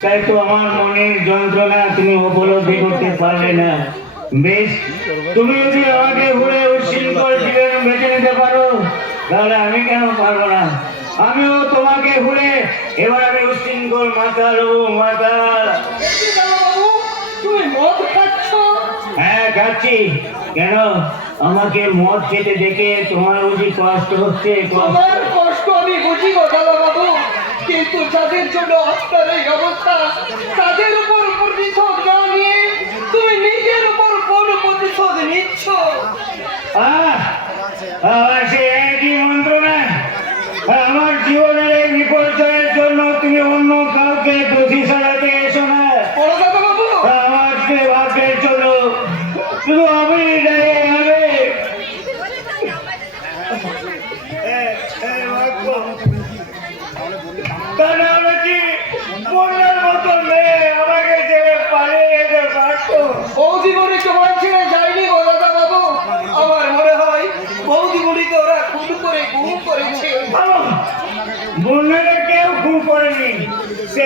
তাই তো আমার মনের যন্ত্রণা তুমি উপলব্ধি করতে পারলে না। বেশ, তুমি যদি আমাকে ঘুরে উচ্ছৃঙ্খল জীবন বেছে নিতে পারো, তাহলে আমি কেন পারবো না? আমিও তোমাকে ঘুরে এবার আমি উচ্ছৃঙ্খল মাতাল হবো, মাতাল। তুমি মদ খাচ্ছ? হ্যাঁ, খাচ্ছি। কেন? আমাকে মদ খেতে দেখে তোমার বুঝি কষ্ট হচ্ছে? তোমার কষ্ট আমি বুঝি গো দাদা বাবু, কিন্তু যাদের জন্য আপনার এই অবস্থা, তাদের উপর প্রতিশোধ না নিয়ে তুমি নিজের উপর কোন প্রতিশোধ নিচ্ছ? সে একই মন্ত্রণা। আমার জীবনের এই বিপর্যয়ের জন্য তুমি অন্য কাউকে দোষী সাজাতে এসো না। বড় দাদা বাবু, আমার যে ভাগ্যের জন্য শুধু আমি দাঁড়িয়ে হবে। বন্যার মতো মেয়ে আমাকে ছেড়ে পালিয়ে যেতে পারতো। বৌদি বুড়ি তোমার ছেড়ে যায়নি গো দাদা বাবু। আমার মনে হয় বৌদি বুড়িকে ওরা খুন করে গুম করেছে। বন্যাকে কেউ খুন করেনি, সে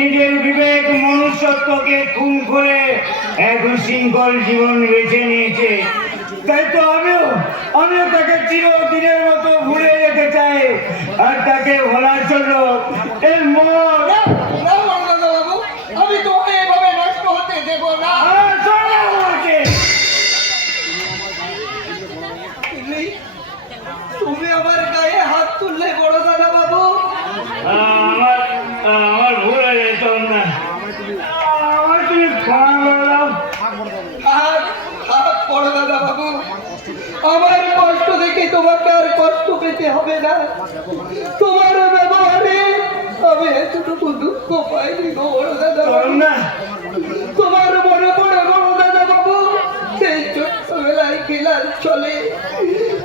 নিজের বিবেক মনুষ্যত্বকে খুন করে এক উশৃঙ্খল জীবন বেছে নিয়েছে। তাই তো আমিও তাকে চিরদিনের মতো ভুলে যেতে চাই, আর তাকে ভোলার জন্য এই মন। না না বড় দাদা বাবু, আমি তোমাকে এভাবে নষ্ট হতে দেব না। তুমি আমার গায়ে হাত তুললে বড় দাদা বাবু। আমার ভুল হয়ে যেত না, আমার তুমি ক্ষমা করে দাও। বড় দাদা বাবু, আমার কষ্ট দেখে তোমাকে আর কষ্ট পেতে হবে না। তোমার ব্যবহারে আমি এতটুকু দুঃখ পাইনি গো বড় দাদা বাবু। তোমার মনে পড়ে বড় দাদা বাবু, সেই ছোট্টবেলায় খেলার চলে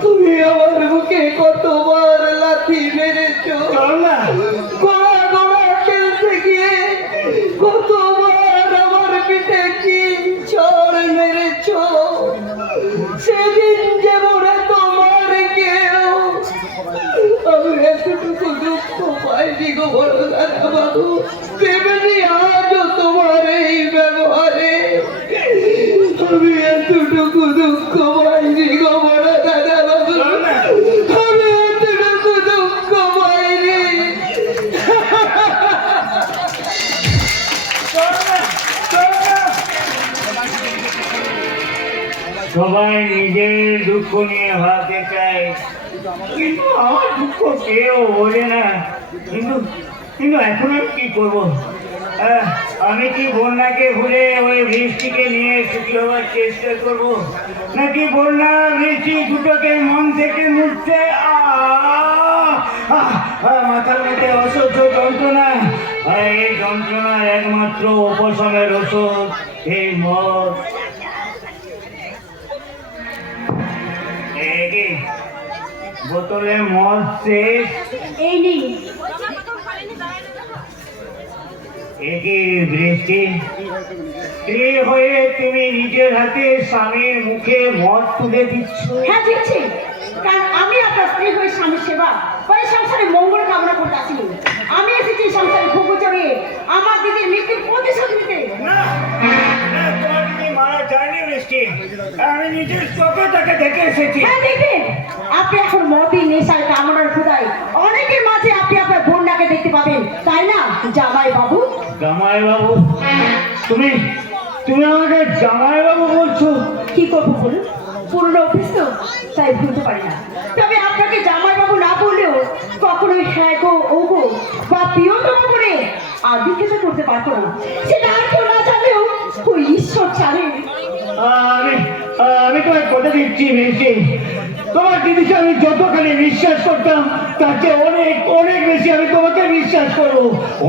তুমি আমার বুকে কতবার লাথি মেরেছো, গোড়া গোড়া খেলতে গিয়ে কতবার আমার পিঠে কিল চড় মেরেছো। সেদিন যে মনে তোমার কেউ আমি এতটুকু দুঃখ পাইনি গো বড় দাদা বাবু। তেমনি আজও তোমার এই ব্যবহারে আমি এতটুকু দুঃখ পাইনি গো বড় দাদা বাবু। আমি এতটুকু দুঃখ পাইনি। সবাই নিজের দুঃখ নিয়ে ভাবতে চায়, কিন্তু আমার দুঃখ কেউ বোঝে না। কিন্তু এখন আমি কি করবো? আমি কি বন্যাকে ভুলে ওই বৃষ্টিকে নিয়ে সুখী হওয়ার চেষ্টা করবো, নাকি বন্যা বৃষ্টি দুটোকে মন থেকে মুছতে? মাথার মধ্যে অসহ্য যন্ত্রণা, আর এই যন্ত্রণার একমাত্র উপশমের ওষুধ এই মদ। বোতলে মদ শেষ, এই নেই। একই বৃষ্টি স্ত্রী হয়ে তুমি নিজের হাতে স্বামীর মুখে মদ তুলে দিচ্ছ। হ্যাঁ দিচ্ছি, কারণ আমি আপনার স্ত্রী হয়ে স্বামীর সেবা করে সংসারে মঙ্গল কামনা করতে আসিনি। আমি এসেছি সংসারে ভোগ চড়িয়ে আমার দিদির মৃত্যুর প্রতিশোধ নিতে। তোমার দিদি মারা যায়নি বৃষ্টি, আমি নিজের চোখে তাকে দেখে এসেছি। হ্যাঁ দেখবেন, আপনি এখন মতি নেশার কামনার ক্ষুধায় অনেকের মাঝে আপনি আপনার বোনটাকে দেখতে পাবেন, তাই না জামাই বাবু? জামাই বাবু? তুমি আমাকে জামাই বাবু বলছো? কি করবো বলুন, পুরনো অভ্যস্ত তাই ভুলতে পারি না। তবে আপনাকে জামাই বাবু না বললেও কখনোই হ্যাঁ গো ও গো বা প্রিয়তম করে আদিক্ষেতা করতে পারতো না। সেটা আর কেউ না জানলেও ওই ঈশ্বর জানেন। আমি তোমায় কথা দিচ্ছি বৃষ্টি, তোমার দিদিকে আমি যতখানি বিশ্বাস করতাম তার চেয়ে অনেক অনেক বেশি আমি তোমাকে বিশ্বাস করবো,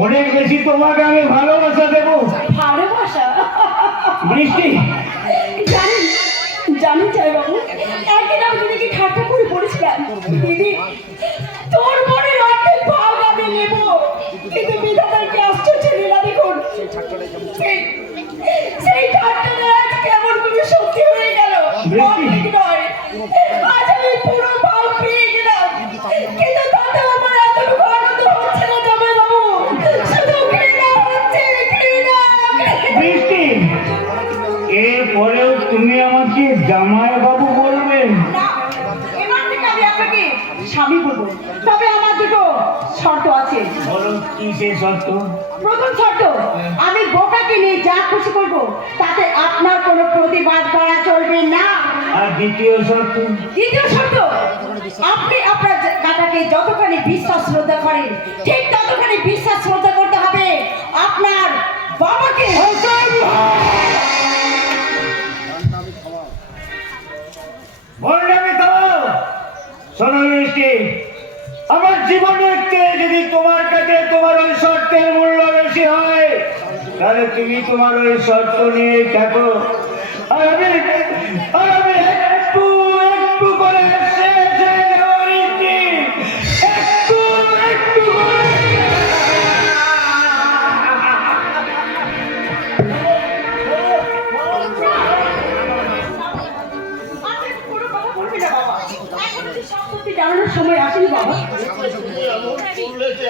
অনেক বেশি তোমাকে আমি ভালোবাসা দেবো। ভালোবাসা? বৃষ্টি জানেন চাই বাবু, একদিন আমি দিদিকে ঠাট্টা করে বলেছিলাম, দিদি তোর মনে অর্ধেক ভাগ আমি নেব, কিন্তু বিধাতাকে আশ্চর্য লীলা দেখুন, সেই ঠাট্টাটা আজ কেমন তুমি সত্যি হয়ে গেল। অর্ধেক নয়, আজ আমি পুরো ভাগ পেয়ে গেলাম, কিন্তু তাতে আমার এতটুকু আনন্দ হচ্ছে না জামাই বাবু, শুধু ঘৃণা হচ্ছে। কিসের শর্ত? প্রথম শর্ত, আমি বোকাকে নিয়ে যা খুশি করব তাতে আপনার কোনো প্রতিবাদ করা চলবে না। আর দ্বিতীয় শর্ত? দ্বিতীয় শর্ত, আপনি আপনার কাকাকে যতখানি বিশ্বাস শ্রদ্ধা করেন ঠিক ততখানি বিশ্বাস শ্রদ্ধা করতে হবে আপনার বাবাকে। ভণ্ডামি থামাও। শোনো মিষ্টি, আমার জীবনের চেয়ে যদি তোমার কাছে তোমার ওই শর্তের মূল্য বেশি হয় তাহলে তুমি তোমার ওই শর্ত নিয়ে থাকো। আর আমি একটু একটু করে শেষে হয়েছি, একটু একটু করে। আপনি কোনো কথা বলবেন না বাবা, এখনো যে সব সত্যি জানানোর সময় আসেনি বাবা।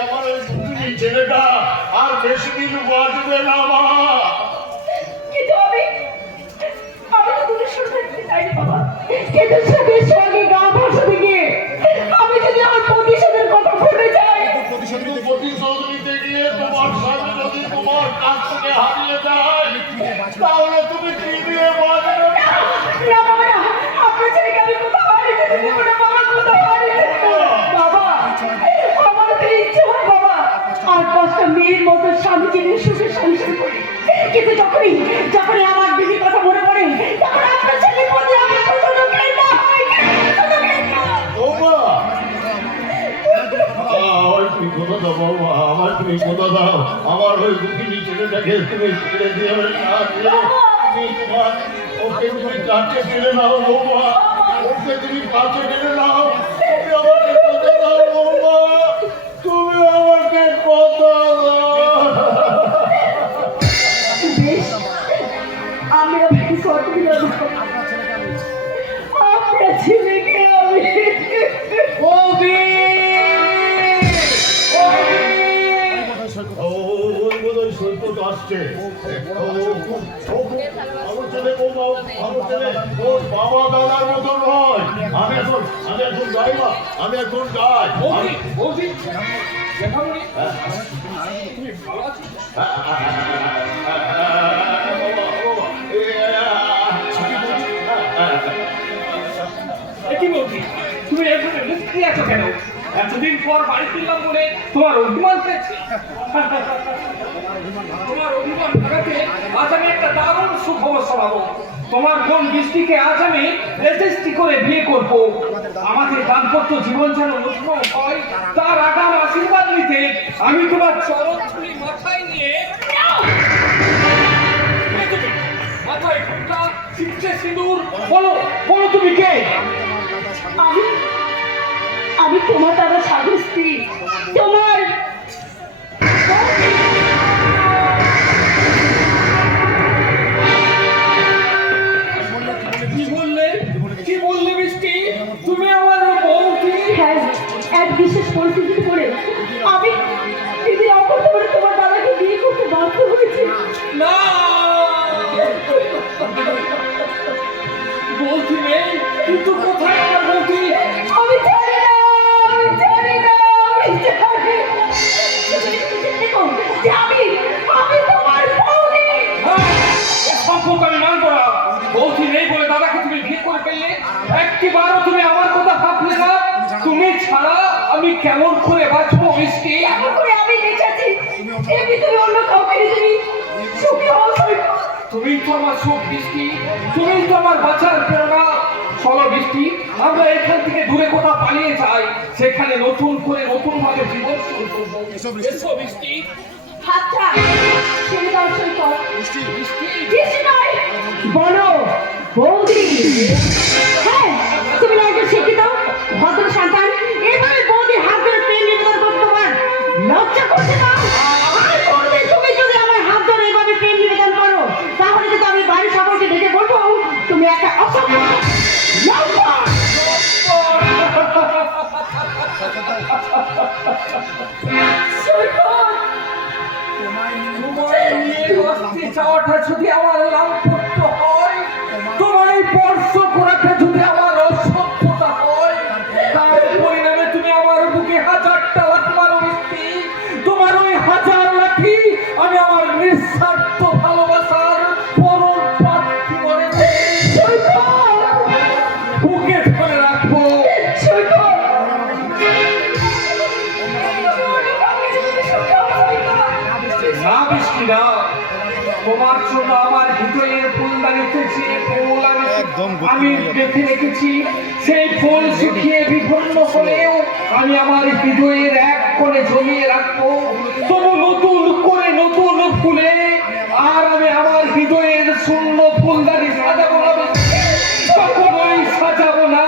আমার ওই ছেলেটা আর বেশি দিন বাঁচবে না মা। কিন্তু আমি তো দূরের সরে থাকতে চাইনি বাবা, কিন্তু সুখের সঙ্গে গা ভাসাতে গিয়ে আমি যদি আমার প্রতিশোধের কথা ভুলে যাই। প্রতিশোধ নিতে গিয়ে তোমার স্বামী যদি তোমার কাছ থেকে হারিয়ে যায় তাহলে তুমি কি দিয়ে বাঁচবে? না বাবা না, আপনার ছেলেকে আমি কোথাও হারিয়ে যেতে দেবো না বাবা, কোথাও হারিয়ে যেতে দেবো না। বাবা, আমার তো ইচ্ছে হয় বাবা আর পাঁচটা মেয়ের মতো স্বামী চিনে সুখে সংসার করি, কিন্তু যখনই আমার দিদির কথা মনে পড়ে তখন আপনার ছেলের প্রতি আমার প্রচন্ড ঘৃণা হয়, প্রচন্ড ঘৃণা। আমার তুমি কথা দাও বাবা, আমার তুমি কথা দাও। আমার ওই দুঃখিনী ছেলেটাকে তুমি ছেড়ে দিয়ে না দিয়ে তুমি তোমার ওকে তুমি কাছে টেনে নাও বৌমা, ওকে তুমি কাছে টেনে নাও। তুমি আমাকে কথা দাও বৌমা, তুমি আমাকে কথা দাও। বেশ, আমি আপনাকে কথা দিলাম আপনার ছেলেকে আমি আসছে আমার ছেলে বৌমা, আমার ছেলে ওর বাবা দাদার মতো নয়। আমি এখন যাই মা, আমি এখন যাই। তুমি এখানে মুখ দিয়ে আছো কেন? এতদিন পর বাড়ি ফিরলাম বলে তোমার অভিমান পেয়েছি। তোমার অভিমান ভাগাতে আজ আমি একটা দারুণ সুখবর শোনাবো। তোমার বোন বৃষ্টিকে আজ আমি রেজিস্ট্রি করে বিয়ে করব। আমাদের দাম্পত্য জীবন যেন নতুন হয় তার আগাম আশীর্বাদ নিতে আমি তোমার চরণ ধুলি মাথায় নিয়ে মাথায় ঘুমটা শিখছে সিঁদুর। বলো বলো তুমি কে? আমি তোমার দাদা সাধু স্ত্রী, তোমার কি বললে বৃষ্টি? তুমি আমার বউকে? হ্যাঁ, এক বিশেষ পরিস্থিতিতে পড়ে আমি দিদি অপরতে করে তোমার দাদাকে বিয়ে করতে বাধ্য হয়েছি। না বলছি নেই, কিন্তু কোথায় আমার বলছি? আমি জানি না, আমি জানি না, আমি জানি না। দেখো যে আমি তোমার বউনি। সম্পর্ক আমি মানবো না। বলছি নেই বলে দাদাকে তুমি বিয়ে করে ফেললে। একটিবারও তুমি আমার কথা ভাবলে না। তুমি ছাড়া আমি কেমন করে বাঁচবো বৃষ্টি? কেমন করে আমি বেঁচেছি এর ভিতরে অন্য কাউকে তুমি সুখী হওয়া সৈন্য। তুমি তো আমার সুখ বৃষ্টি, তুমি তো আমার বাঁচার প্রেরণা। চলো বৃষ্টি, আমরা এখান থেকে দূরে কোথাও পালিয়ে যাই, সেখানে নতুন করে নতুন ভাবে জীবন শুরু করবো। এসো বৃষ্টি। আচ্ছা, ছেড়ে দাও সৈকত। বৃষ্টি বৃষ্টি নয়, বলো বৌদি। হ্যাঁ, তুমি না একজন শিক্ষিত ভদ্র সন্তান, এভাবে বৌদির হাত ধরে প্রেম নিবেদন করতে তোমার লজ্জা করছে না? তুমি যদি আমার হাত ধরে এভাবে প্রেম নিবেদন করো তাহলে কিন্তু আমি বাড়ির সকলকে ডেকে বলবো তুমি একটা অসভ্য লম্পট। সৈকত, তোমায় নিয়ে বাঁচতে চাওয়াটা যদি আমার লাম্পট্য হয়, তোমায় স্পর্শ করাটা যদি আমার অসভ্যতা হয়, তার পরিণামে তুমি আমার বুকে হাজারটা লাথ মারো বৃষ্টি। তোমার ওই না বৃষ্টি না, তোমার জন্য আমার হৃদয়ের ফুলদানিতে যে ফুল আমি বেঁধে রেখেছি, সেই ফুল শুকিয়ে বিপন্ন হলেও আমি আমার হৃদয়ের এক কোণে জমিয়ে রাখবো। তবু নতুন করে নতুন ফুলে আর আমি আমার হৃদয়ের শূন্য ফুলদানি সাজাবো না, কখনোই সাজাবো না।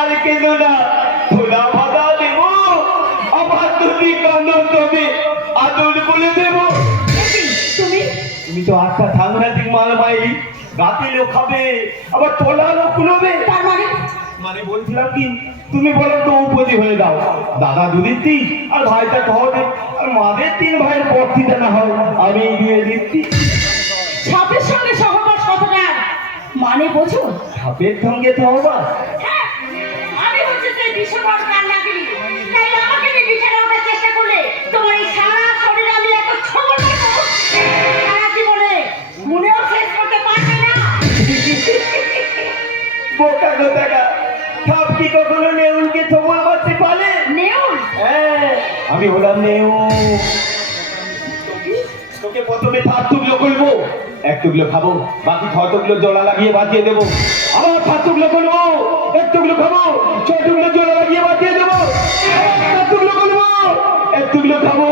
আর কেঁদো না, ভোলা ভাদা দেবো, আমার তুমি কান্দ, তবে আদর বলে দেবো। তুমি তো আটটা সাংঘাতিক মাল মাইলি, রাতে লোক খাবে, আবার তোলা লোক কুলোবে। তার মানে মানে বলছিলাম কি, তুমি বলো দ্রৌপদী হয়ে দাও, দাদা দুদিন তিন, আর ভাইটা কহবে, আর মাদের 3 ভাইয়ের বর্তিটা না হয় আমি দিয়ে দিচ্ছি। সাপের সঙ্গে সহবাস কথাটা মানে বোঝো? সাপের সঙ্গে সহবাস? হ্যাঁ, আমি হচ্ছে সেই বিশ্বকর কান্নাগিরি। তাই আমাকে নিয়ে বিছানা ওঠার চেষ্টা করলে তোমার এই সারা শরীরে আমি এত ছবল দেবো, সারা জীবনে মনেও শেষ করতে পারবে না। বোকা গোদাগা, সাপ কি কখনো নেউলকে সবল করতে পারে? নেউল? হ্যাঁ, আমি হলাম নেউল। তোকে প্রথমে 7 টুকরো করবো, 1 টুকরো খাবো, বাকি 6 টুকরো জলা লাগিয়ে বাঁচিয়ে দেবো। আবার 7 টুকরো করবো, 1 টুকরো খাবো, 6 টুকরো জলা লাগিয়ে বাঁচিয়ে দেবো। 7 টুকরো করবো, 1 টুকরো খাবো,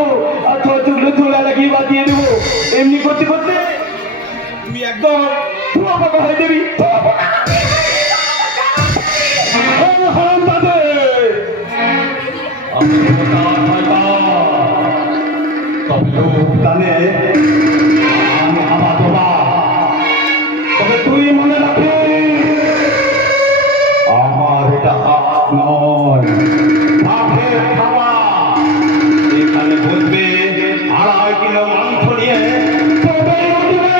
আর 6 টুকরো জলা লাগিয়ে বাঁচিয়ে দেবো। এমনি করতে করতে তুমি একদম ধোয়া পাকা হয়ে যাবি। তবে তুই মনে রাখিস, আমার এটা হাত নয়, হাতের খাওয়া। এখানে বলবে 2.5 কিলো মাংস নিয়ে তবেই উঠবে।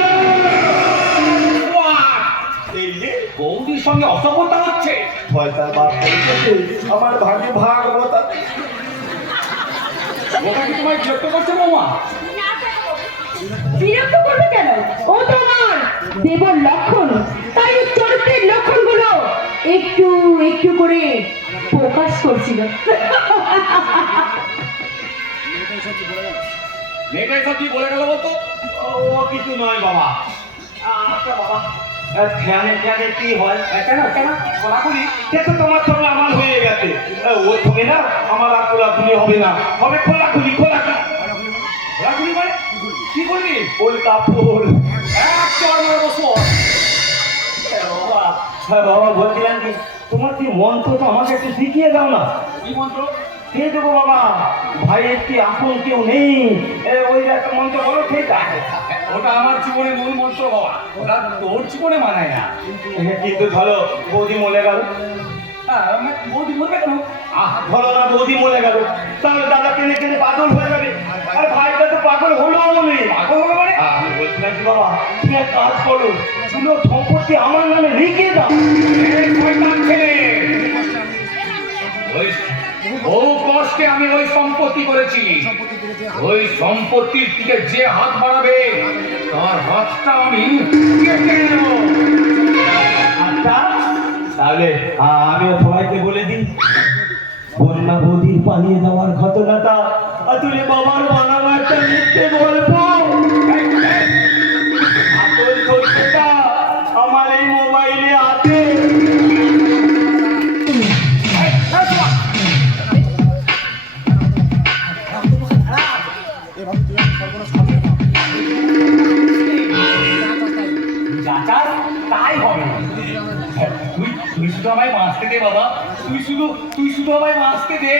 বৌদির সঙ্গে অসভ্যতা হচ্ছে। পয়সার বাপ বলতেছে, আমার ভাগে ভাগবত। ওটা কি তোমায় বিরক্ত করছে বৌমা? বিরক্ত করবে কেন? ও তোমার দেবর লক্ষণ, তাই ওর চরিত্রের লক্ষণগুলো একটু একটু করে প্রকাশ করছিল। মেয়েটা এসব কি বলে গেল বলতো? ও কিছু নয় বাবা। আচ্ছা বাবা, ধ্যানে ধ্যানে কি হয়? কেন কেন বলাবলি? সে তো তোমার সঙ্গে আমার হয়ে গেছে। ও সঙ্গে না আমার আর খোলাখুলি হবে না, হবে খোলাখুলি। বলাবলি মানে কি বলবি? উল্টা ফুল। এক চড় মারবো বসো। বাবা, হ্যাঁ বাবা, বলছিলাম কি, তোমার কি মন্ত্রটা আমাকে একটু শিখিয়ে দাও না। কি মন্ত্র? দিয়ে দেবো বাবা, ভাইয়ের কি আপন কেউ নেই, ওই একটা মন্ত্র বলো, ঠিক আছে? ওটা আমার জীবনে মূল মন্ত্র বাবা, ওটা তোর জীবনে মানায় না। কিন্তু ধরো বৌদি মরে গেল, বৌদি বলবে কেন? ধরো না বৌদি মরে গেল, তাহলে দাদা কেনে কেনে পাগল হয়ে যাবে, আর ভাইটা তো পাগল হলো মনে। পাগল হলো মানে? আমি বলছিলাম কি বাবা, তুমি এক কাজ করো, পুরো সম্পত্তি আমার নামে লিখে দাও। এই শয়তান ছেলে, বহু কষ্টে আমি ওই সম্পত্তি করেছি। ওই সম্পত্তির দিকে যে হাত বাড়াবে তার হাতটা আমি কেটে নেব। আচ্ছা, তাহলে আমিও সবাইকে বলে দিই, বন্যা বৌদির পালিয়ে যাওয়ার ঘটনাটা আসলে বাবার বানানো একটা মিথ্যে গল্প। আসল সত্যটা আমার এই মোবাইলে আছে। তাই হবে। তুই শুধু আমায় বাঁচতে দে বাবা, তুই শুধু আমায় বাঁচতে দে।